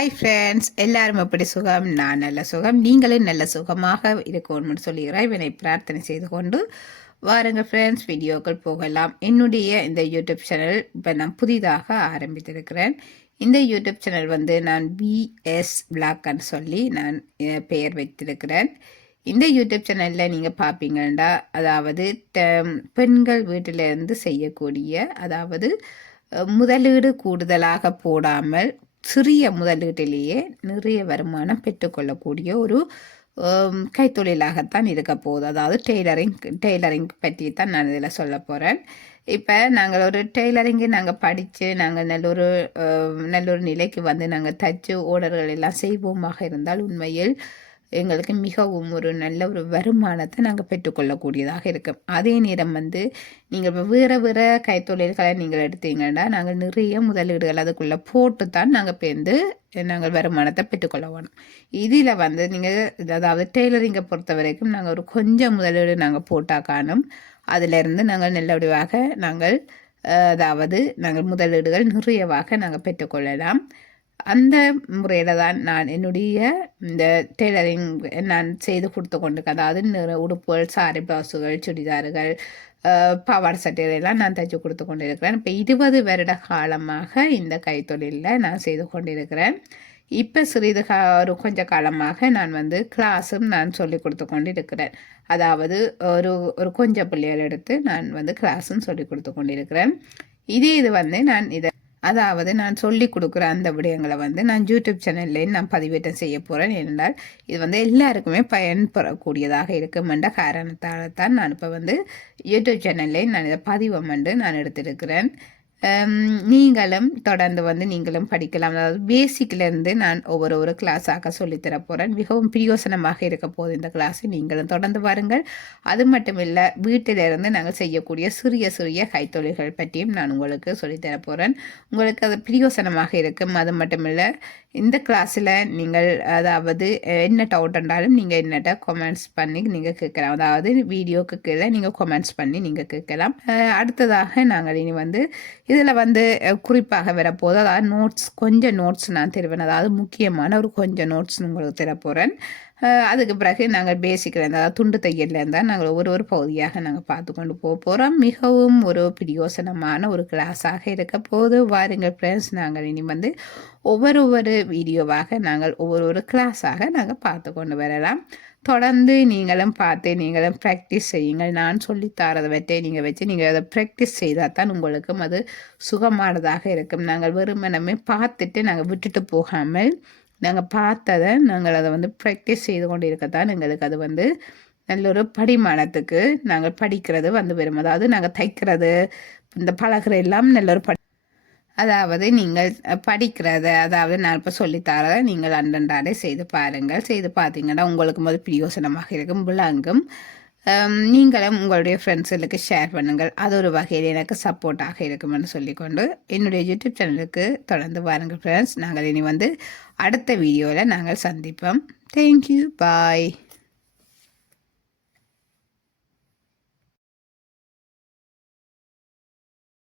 Hi friends, எல்லாரும் எப்படி சுகம்? நான் நல்ல சுகம், நீங்களும் நல்ல சுகமாக இருக்கணும்னு சொல்லி இறைவனை பிரார்த்தனை செய்து கொண்டு வாருங்க ஃப்ரெண்ட்ஸ், வீடியோக்கள் போகலாம். என்னுடைய இந்த யூடியூப் சேனல் இப்போ நான் புதிதாக ஆரம்பித்திருக்கிறேன். இந்த யூடியூப் சேனல் வந்து நான் பிஎஸ் விளாக்னு சொல்லி நான் பெயர் வைத்திருக்கிறேன். இந்த யூடியூப் சேனலில் நீங்கள் பார்ப்பீங்கன்னா, அதாவது பெண்கள் வீட்டிலிருந்து செய்யக்கூடிய, அதாவது முதலீடு கூடுதலாக போடாமல் சிறிய முதலீட்டிலேயே நிறைய வருமானம் பெற்றுக்கொள்ளக்கூடிய ஒரு கைத்தொழிலாகத்தான் இருக்க போகுது. அதாவது டெய்லரிங் பற்றி தான் நான் இதில் சொல்ல போகிறேன். இப்போ நாங்கள் ஒரு டெய்லரிங்கு நாங்கள் படித்து நாங்கள் நல்ல ஒரு நிலைக்கு வந்து நாங்கள் தச்சு ஓர்டர்கள் எல்லாம் செய்வோமாக இருந்தால் உண்மையில் எங்களுக்கு மிகவும் ஒரு நல்ல ஒரு வருமானத்தை நாங்கள் பெற்றுக்கொள்ளக்கூடியதாக இருக்கும். அதே நேரம் வந்து நீங்கள் இப்போ வேறு கைத்தொழில்களை நீங்கள் எடுத்தீங்கன்னா நாங்கள் நிறைய முதலீடுகள் அதுக்குள்ளே போட்டு தான் நாங்கள் வருமானத்தை பெற்றுக்கொள்ள வேணும். இதில் வந்து நீங்கள் அதாவது டெய்லரிங்கை பொறுத்த வரைக்கும் நாங்கள் ஒரு கொஞ்சம் முதலீடு நாங்கள் போட்டால் காணும். அதிலிருந்து நாங்கள் நல்லபடியாக நாங்கள் முதலீடுகள் நிறையவாக நாங்கள் பெற்றுக்கொள்ளலாம். அந்த முறையில் தான் நான் என்னுடைய இந்த டெய்லரிங் நான் செய்து கொடுத்து கொண்டிருக்கேன். அதாவது உடுப்புகள், சாரி, ப்ளவுஸுகள், சுடிதார்கள், பாவாடை சட்டைகளெல்லாம் நான் தைச்சி கொடுத்து கொண்டிருக்கிறேன். இப்போ 20 வருட காலமாக இந்த கைத்தொழிலில் நான் செய்து கொண்டிருக்கிறேன். இப்போ ஒரு கொஞ்ச காலமாக நான் வந்து கிளாஸும் நான் சொல்லி கொடுத்து கொண்டு இருக்கிறேன். அதாவது ஒரு கொஞ்சம் பிள்ளைகள் எடுத்து நான் வந்து கிளாஸும் சொல்லி கொடுத்து கொண்டிருக்கிறேன். இது வந்து நான் சொல்லி கொடுக்குற அந்த விடயங்களை வந்து நான் யூடியூப் சேனல்லேயும் நான் பதிவேற்றம் செய்ய போகிறேன். ஏனென்றால் இது வந்து எல்லாருக்குமே பயன்பெறக்கூடியதாக இருக்கும் என்ற காரணத்தால் தான் நான் இப்போ வந்து யூடியூப் சேனல்லையும் நான் இதை பதிவம் நான் எடுத்திருக்கிறேன். நீங்களும் தொடர்ந்து வந்து நீங்களும் படிக்கலாம். அதாவது பேசிக்லேருந்து நான் ஒவ்வொரு கிளாஸாக சொல்லித்தர போகிறேன். மிகவும் பிரயோசனமாக இருக்க போகுது இந்த கிளாஸை. நீங்களும் தொடர்ந்து வாருங்கள். அது மட்டும் இல்லை, வீட்டிலிருந்து நாங்கள் செய்யக்கூடிய சிறிய கைத்தொழில்கள் பற்றியும் நான் உங்களுக்கு சொல்லித்தர போகிறேன். உங்களுக்கு அது பிரயோசனமாக இருக்கும். அது மட்டும் இல்லை, இந்த கிளாஸில் நீங்கள் அதாவது என்ன டவுட் இருந்தாலும் நீங்கள் என்னட்ட கமெண்ட்ஸ் பண்ணி நீங்கள் கேட்கலாம். அதாவது வீடியோக்கு கீழே நீங்கள் கமெண்ட்ஸ் பண்ணி நீங்கள் கேட்கலாம். அடுத்ததாக நாங்கள் இனி வந்து இதில் வந்து குறிப்பாக வரப்போது, அதாவது கொஞ்சம் நோட்ஸ் நான் தருவேன். அதாவது முக்கியமான ஒரு கொஞ்சம் நோட்ஸ் உங்களுக்கு தரப்போகிறேன். அதுக்கு பிறகு நாங்கள் பேசிக்கில் அதாவது துண்டு தையலில் இருந்தால் நாங்கள் ஒரு பகுதியாக நாங்கள் பார்த்து கொண்டு போகிறோம். மிகவும் ஒரு பிரயோசனமான ஒரு கிளாஸாக இருக்க போது வாருங்கள் ஃப்ரெண்ட்ஸ். நாங்கள் இனி வந்து ஒவ்வொரு வீடியோவாக நாங்கள் ஒவ்வொரு கிளாஸாக நாங்கள் பார்த்து கொண்டு வரலாம். தொடர்ந்து நீங்களும் நீங்களும் ப்ராக்டிஸ் செய்யுங்கள். நான் சொல்லித்தரதை நீங்கள் வச்சு நீங்கள் அதை ப்ராக்டிஸ் செய்தால் தான் உங்களுக்கும் அது சுகமானதாக இருக்கும். நாங்கள் வெறுமனமே பார்த்துட்டு நாங்கள் விட்டுட்டு போகாமல் நாங்கள் பார்த்ததை நாங்கள் அதை வந்து ப்ராக்டிஸ் செய்து கொண்டு இருக்கத்தான் எங்களுக்கு அது வந்து நல்ல ஒரு படிமானத்துக்கு நாங்கள் படிக்கிறது வந்து வரும். அதாவது நாங்கள் தைக்கிறது, இந்த பழகிற எல்லாம் நல்ல ஒரு அதாவது நீங்கள் படிக்கிறத, அதாவது நான் இப்போ சொல்லித்தரதை நீங்கள் அன்றன்றாடே செய்து பாருங்கள். செய்து பார்த்தீங்கன்னா உங்களுக்கு முதல் பிரயோசனமாக இருக்கும், விளங்கும். நீங்களும் உங்களுடைய ஃப்ரெண்ட்ஸுகளுக்கு ஷேர் பண்ணுங்கள். அது ஒரு வகையில் எனக்கு சப்போர்ட்டாக இருக்குமென்னு சொல்லிக்கொண்டு என்னுடைய யூடியூப் சேனலுக்கு தொடர்ந்து வாருங்கள் ஃப்ரெண்ட்ஸ். நாங்கள் இனி வந்து அடுத்த வீடியோவில் நாங்கள் சந்திப்போம். தேங்க்யூ, பாய்.